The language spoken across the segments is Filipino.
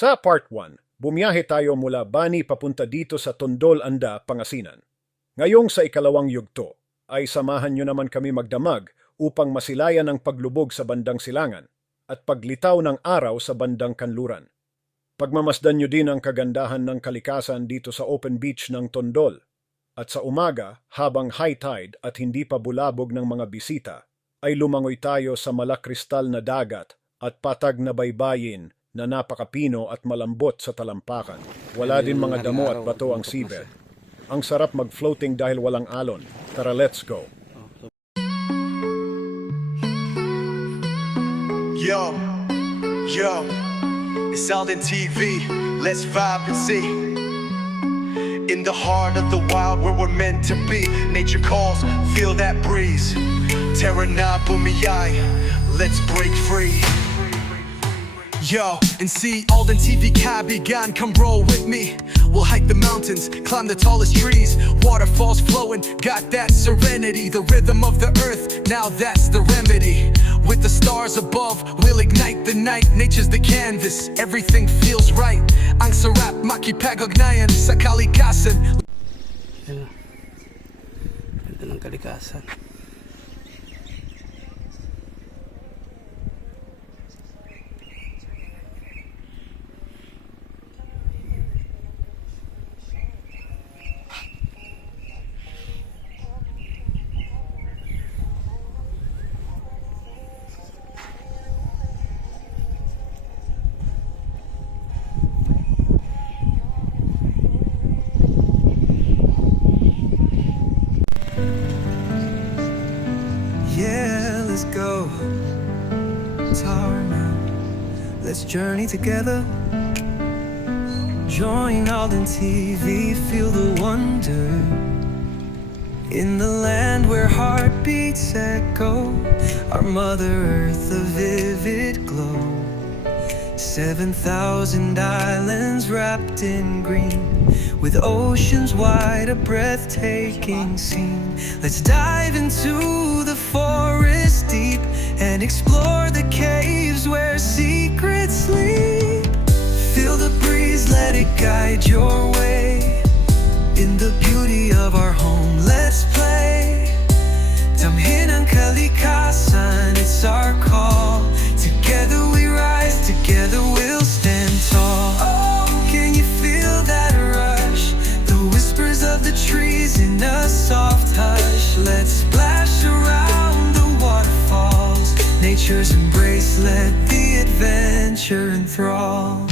Sa Part 1, bumiyahe tayo mula Bani papunta dito sa Tondol, Pangasinan. Ngayong sa ikalawang yugto, ay samahan nyo naman kami magdamag upang masilayan ang paglubog sa bandang silangan at paglitaw ng araw sa bandang kanluran. Pagmamasdan nyo din ang kagandahan ng kalikasan dito sa open beach ng Tondol. At sa umaga, habang high tide at hindi pa bulabog ng mga bisita, ay lumangoy tayo sa malakristal na dagat at patag na baybayin na napakapino at malambot sa talampakan. Wala din mga damo at bato ang seabed. Ang sarap mag-floating dahil walang alon. Tara, let's go! Yo, it's Alden TV. Let's vibe and see. In the heart of the wild where we're meant to be. Nature calls, feel that breeze. Terra na bumiyay, let's break free. Yo, and see Alden TV kabigan, come roll with me. We'll hike the mountains, climb the tallest trees. Waterfalls flowing, got that serenity. The rhythm of the earth, now that's the remedy. With the stars above, we'll ignite the night. Nature's the canvas, everything feels right. Ang sarap makipag-ugnayan sa kalikasan. Yan. Ganda ng kalikasan. Yeah, let's go. Tower now. Let's journey together. Join Alden TV, feel the wonder. In the land where heartbeats echo, our Mother Earth a vivid glow. 7,000 islands wrapped in green, with oceans wide, a breathtaking scene. Let's dive into the forest deep and explore the caves where secrets sleep. Feel the breeze, let it guide your way. In the beauty of our home, let's play. Damhin ang kalikasan, it's our call. Together we rise, together we'll stand tall. Oh, can you feel that rush? The whispers of the trees in a soft hush. Let's splash around the waterfalls. Nature's embrace, let the adventure enthrall.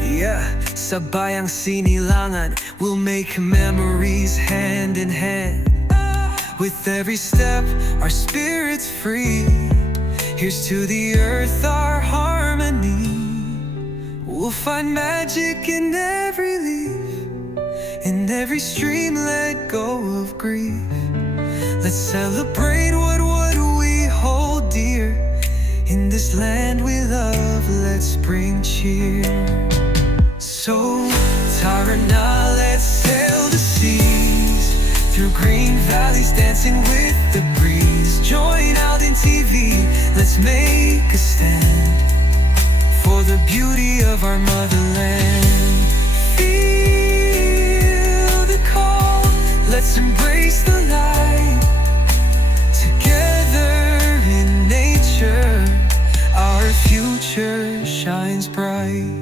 Yeah, sa bayang sinilangan, we'll make memories hand in hand. With every step, our spirit's free. Here's to the earth, our harmony. We'll find magic in every leaf, in every stream, let go of grief. Let's celebrate what we hold dear. In this land we love, let's bring cheer. So, Tara na, let's sail the seas, through green valleys dancing with the breeze. Join Alden TV, let's make a stand for the beauty of our motherland. Feel the call, let's embrace the light. Together in nature, our future shines bright.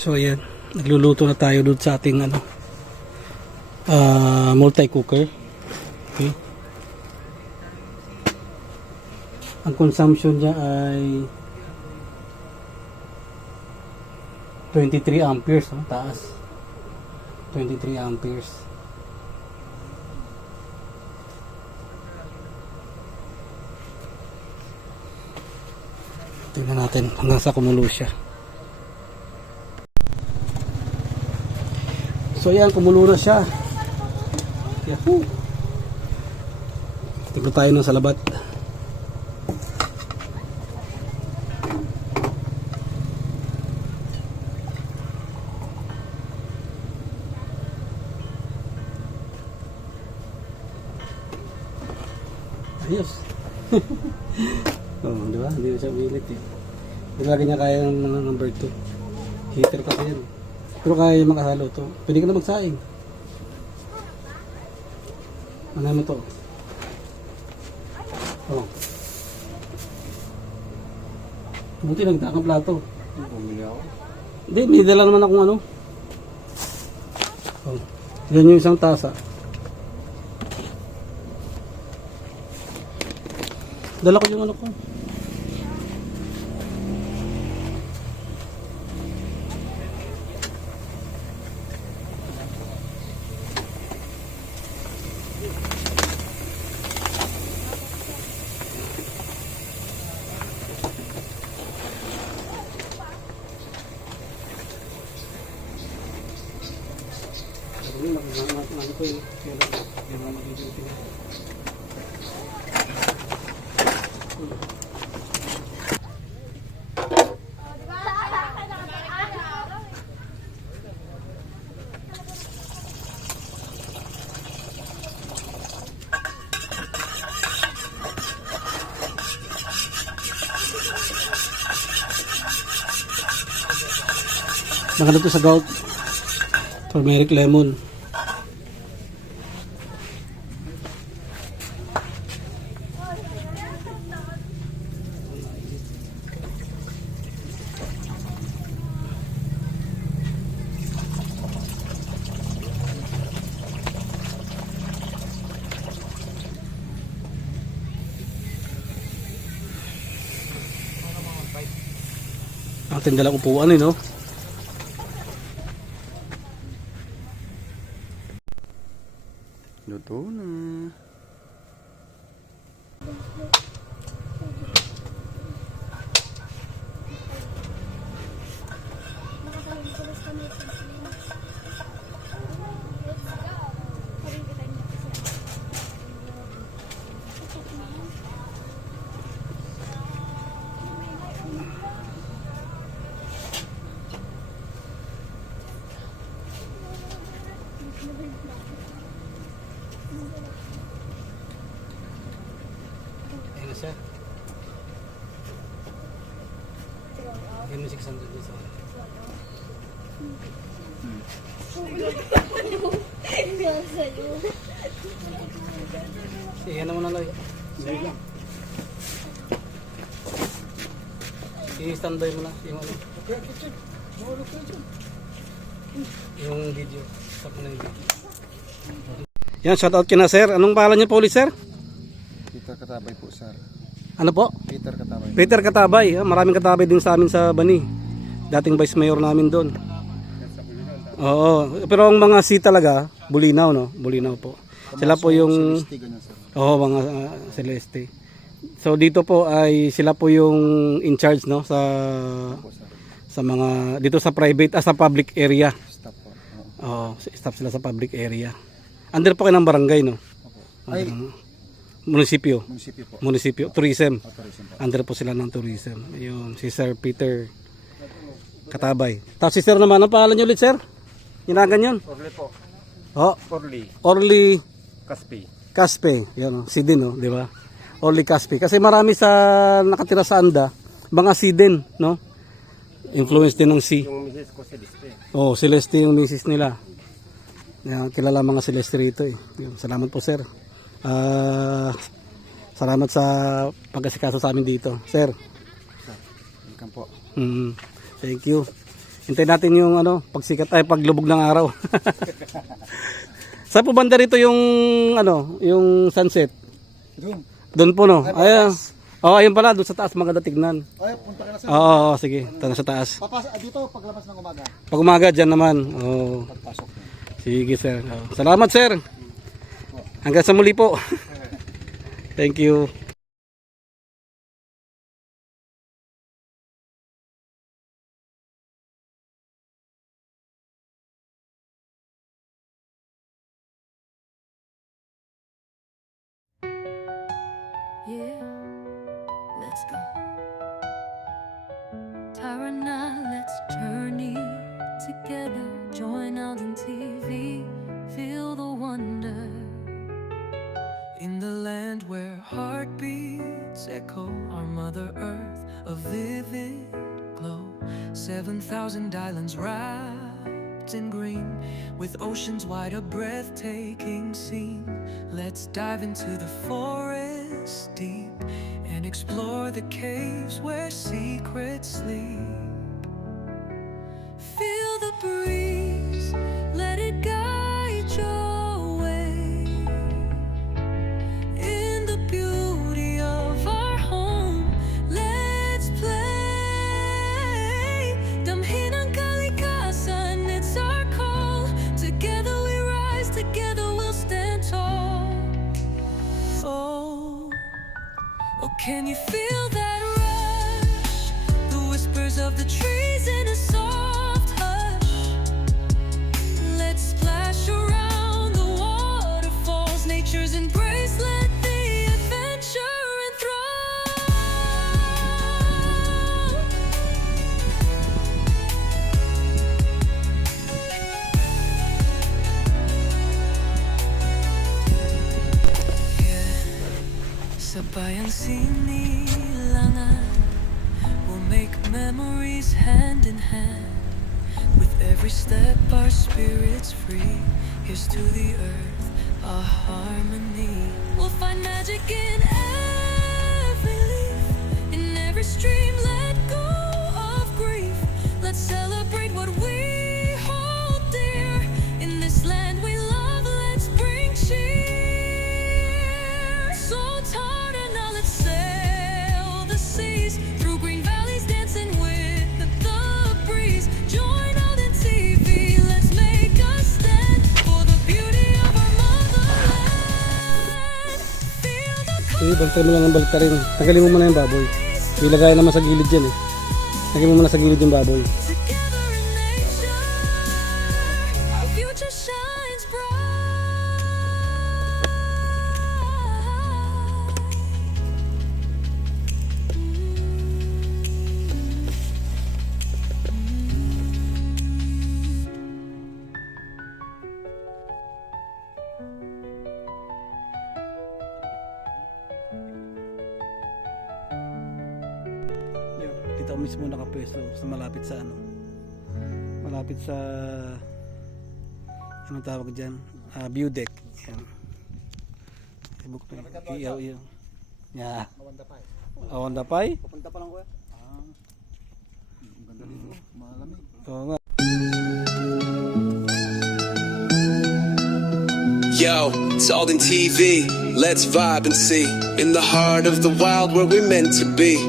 So ayan, nagluluto na tayo doon sa ating multi-cooker. Okay. Ang consumption niya ay 23 amperes, taas. 23 amperes. Tingnan natin hanggang sa kumulo siya. So yan, kumulo na siya. Yahoo! Tignan tayo ng salabat. Ayos. Oh, di ba? Hindi na siya umilit eh. Hindi lagi niya kaya ng number 2. Heater kasi yan. Pero kaya yung makahalo to. Pwede ka na magsaing. Ano mo to? Oh. Buti nagdakang plato. Bumili ako. Hindi, may dala naman akong ano. Oh. Yan yung isang tasa. Dala ko yung ano ko. Maganda to sa gout. Turmeric lemon. Ating dalang upuan no? Luto na. Ayun na siya. Ayun mo 600 dito. Sige, ano mo na lang. I-standby mo na yung ano. Yung video. Stop na yung video. Yan, shoutout kina sir. Anong pangalan niyo po ulit sir? Peter Katabay po, sir. Ano po? Peter Katabay. Peter Katabay. Maraming katabay din sa amin sa Bani. Dating vice mayor namin doon. Oo. Pero ang mga C talaga, Bulinaw, no? Bulinaw po. Sila po yung... Oo, mga Celeste. So dito po ay sila po yung in charge, no? Sa mga... Dito sa private, sa public area. Stop po. Oo, staff sila sa public area. Under po kayo ng barangay, no? Ay, Munisipyo. munisipyo po. Munisipyo. Tourism. Tourism po. Under po sila ng tourism. Yung si Sir Peter Katabay. Tapos si Sir naman, ang pangalan niyo ulit, Sir? Ginaganyan? Orly po. Oh, Orly. Orly Caspi. Caspe. Yan, si din, no? Di ba? Orly Caspe. Kasi marami sa nakatira sa Anda, mga si din, no? Influence din ng si. Yung misis ko, Celeste. Oh, Celeste yung misis nila. Yan, kilala mga Celeste rito eh. Yan, salamat po, Sir. Salamat sa pag-asikaso sa amin dito, Sir. Welcome po. Thank you. Hintayin natin yung ano, pagsikat ay paglubog ng araw. Saan po banda rito yung ano, yung sunset? Doon. Doon po no. Ayun. Oh, ayun pala doon sa taas maganda tignan. Ay, punta ka na, sir. Oo, sige. Tara sa taas. Dito, paglabas ng umaga. Pag umaga diyan naman. Oh. Pagpasok. Sige, sir. Oh. Salamat, sir. Hanggang sa muli po. Thank you. Yeah, let's go. Tara na, let's journey together. Join out on TV, feel the wonder. In the land where heartbeats echo our Mother Earth, a vivid glow. 7,000 islands wrapped in green, with oceans wide, a breathtaking scene. Let's dive into the forest deep and explore the caves where secrets sleep. Feel the breeze, let it guide your way. In the beauty of our home, let's play. Damhin ang kalikasan, it's our call. Together we rise, together we'll stand tall. Oh, can you feel that rush? The whispers of the trees in a soft hush. Let's splash around the waterfalls, nature's embrace, let the adventure enthrall. Sabay ang sinilangan, we'll make memories hand in hand. With every step our spirits free, here's to the earth, our harmony. We'll find magic in every leaf, in every stream, let go of grief. Let's celebrate what we hold dear. In this land we love, let's bring cheer. So tired and now let's sail the seas, through green valleys dancing with the breeze. Join Alden TV, let's make a stand for the beauty of our motherland. Feel the Balta mo lang ang balta rin. Tanggalin mo muna yung baboy. Ilagay naman sa gilid yan eh. Tanggalin mo muna sa gilid yung baboy. together in nature, our future shines bright. Dito ako mismo nakapwesto sa malapit sa malapit sa anong tawag dyan, view deck. Yan. Ibuk na iyaw. Yeah. Mawandapay. Awandapay? Papunta pa lang kuya. Ang ganda dito. Malamig. Oo nga. Yo, it's Alden TV. Let's vibe and see. In the heart of the wild where we're meant to be.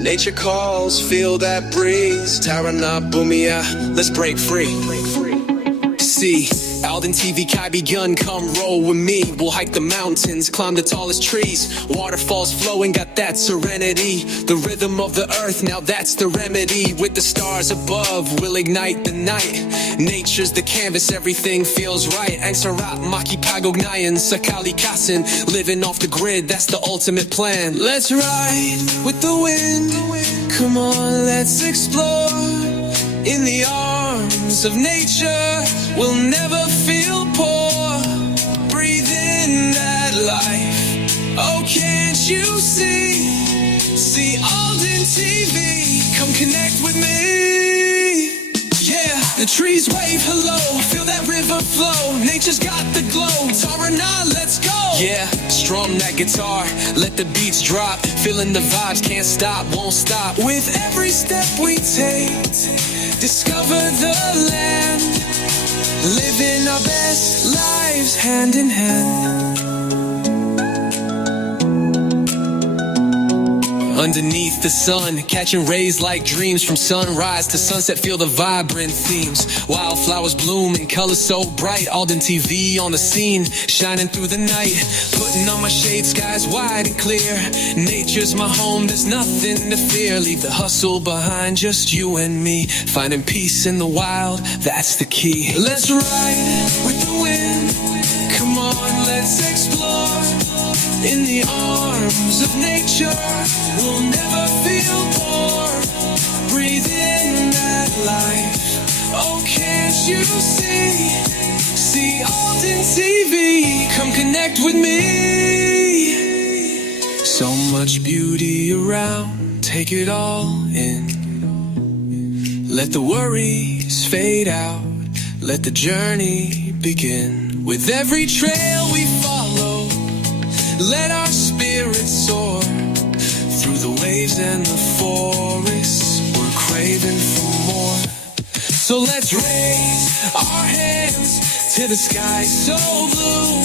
Nature calls, feel that breeze. Tarana Bumia, let's break free. See, Alden TV kaibigan, come roll with me. We'll hike the mountains, climb the tallest trees. Waterfalls flowing, got that serenity. The rhythm of the earth, now that's the remedy. With the stars above, we'll ignite the night. Nature's the canvas, everything feels right. Ang sarap makipagugnayan sa kalikasan. Living off the grid, that's the ultimate plan. Let's ride with the wind. Come on, let's explore. In the arms of nature, we'll never feel poor. Breathe in that life. Oh, can't you see? See Alden TV. Come connect with me. Yeah, the trees wave hello. Feel that river flow. Nature's got the glow. Tarana, let's go. Yeah, strum that guitar. Let the beats drop. Feeling the vibes, can't stop, won't stop. With every step we take, discover the land. Living our best lives hand in hand. Underneath the sun, catching rays like dreams. From sunrise to sunset, feel the vibrant themes. Wildflowers bloom in colors so bright. Alden TV on the scene, shining through the night. Putting on my shades, skies wide and clear. Nature's my home, there's nothing to fear. Leave the hustle behind, just you and me. Finding peace in the wild, that's the key. Let's ride with the wind. Come on, let's explore. In the arms of nature, we'll never feel bored. Breathe in that life. Oh, can't you see? See Alden TV. Come connect with me. So much beauty around, take it all in. Let the worries fade out, let the journey begin. With every trail we follow, let our spirits soar. Through the waves and the forests, we're craving for more. So let's raise our hands to the sky so blue.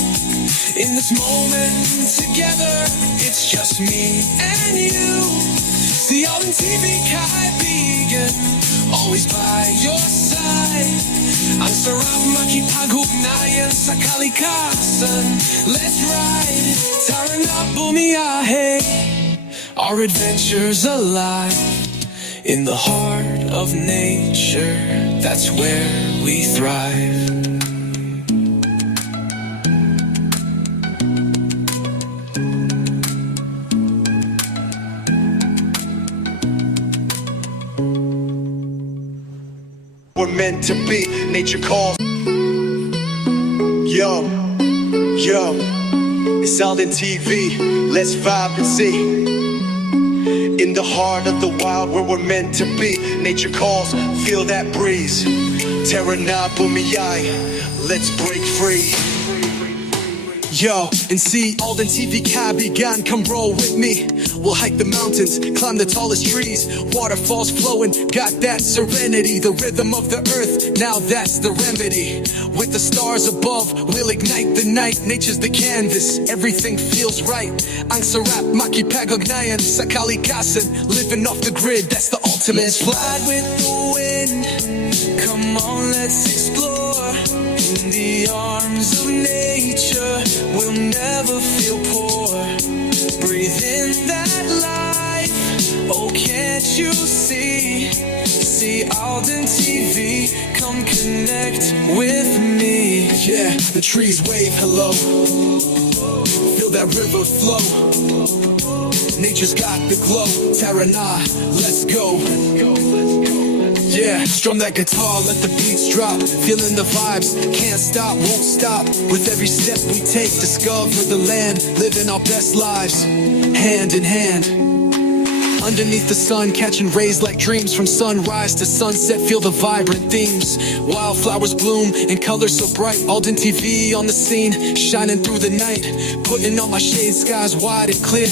In this moment together, it's just me and you. See all in TV kaibigan, always by your side. Ang sarap makipag-ugnayan sa kalikasan. Let's ride, tara na bumiyahe. Our adventures alive in the heart of nature. That's where we thrive. We're meant to be, nature calls. Yo, it's all in TV, let's vibe and see. In the heart of the wild where we're meant to be, nature calls, feel that breeze. Tara na bumiyay, let's break free. Yo, and see all the TV kaibigan, come roll with me. We'll hike the mountains, climb the tallest trees, waterfalls flowing, got that serenity, the rhythm of the earth, now that's the remedy. With the stars above, we'll ignite the night, nature's the canvas, everything feels right. Ang sarap makipag-ugnayan sa kalikasan, living off the grid, that's the ultimate. Let's fly with the wind, come on let's explore. In the arms of nature, we'll never feel poor. Breathe in that life, oh can't you see? See Alden TV, come connect with me. Yeah, the trees wave hello, feel that river flow. Nature's got the glow, Tara na, let's go. Yeah, strum that guitar, let the beats drop. Feeling the vibes, can't stop, won't stop. With every step we take, discover the land, living our best lives, hand in hand. Underneath the sun, catching rays like dreams. From sunrise to sunset, feel the vibrant themes. Wildflowers bloom in colors so bright. Alden TV on the scene, shining through the night. Putting on my shades, skies wide and clear.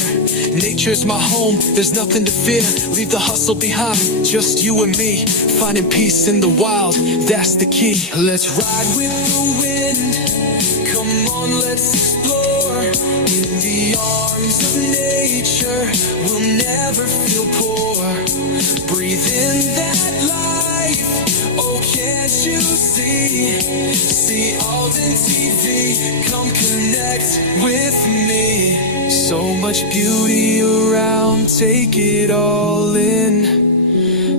Nature's my home, there's nothing to fear. Leave the hustle behind, just you and me. Finding peace in the wild, that's the key. Let's ride with the wind, come on let's explore. In the arms of nature, we'll never feel poor. Breathe in that life, oh can't you see? See Alden TV, come connect with me. So much beauty around, take it all in.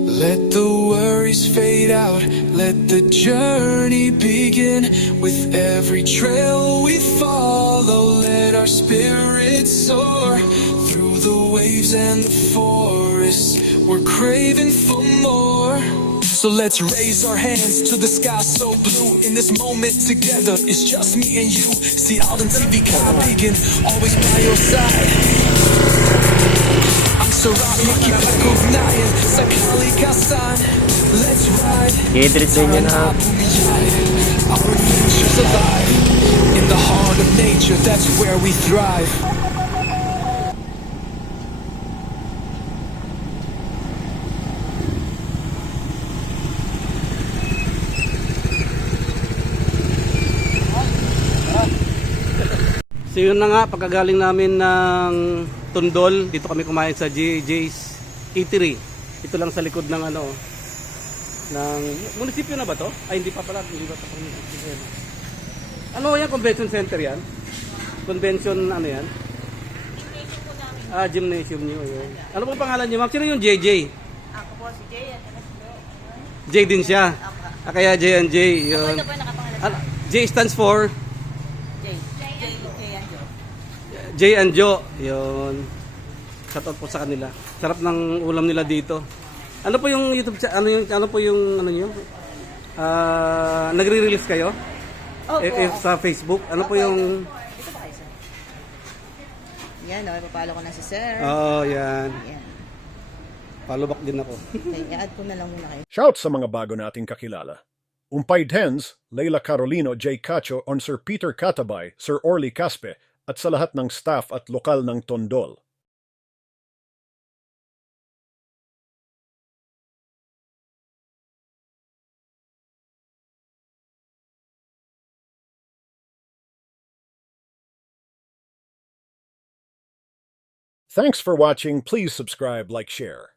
Let the worries fade out, let the journey begin. With every trail we follow, let our spirits soar. Through the waves and the forests, we're craving for more. So let's raise our hands to the sky so blue. In this moment together, it's just me and you. See Alden TV kaibigan, always by your side. Ang sarap makipag-ugnayan sa kalikasan. Let's ride, tara na bumiyay. Our adventures alive in the heart of nature, that's where we thrive. So yun na nga, pagkagaling namin ng Tondol, dito kami kumain sa JJ's Eatery. Ito lang sa likod ng ng munisipyo na ba to? Ay hindi pa pala, hindi pa pala munisipyo. Ano yan, convention center yan? Convention ano yan? Gymnasium nyo. Yun. Ano pong pangalan nyo, ma'am? Sino yung JJ? Ako po si Jay. J din siya. Kaya J and J. Yun. Ako po nakapangalan. J stands for? Jay and Jo, yun. Shoutout po sa kanila. Sarap ng ulam nila dito. Ano po yung YouTube channel? Ano po yung niyo? Nagre-release kayo? Opo. Sa Facebook. Ano po yung Dito pa kayo, sir? Yan, ipapalo ko na si Sir. Oh, yan. Yan. Follow back din ako. Okay, i-add ko na lang muna kayo. Shout sa mga bago nating kakilala. Umpay Hens, Leila Carolino, J. Cacho, on Sir Peter Catabay, Sir Orly Caspe, at sa lahat ng staff at lokal ng Tondol. Thanks for watching. Please subscribe, like, share.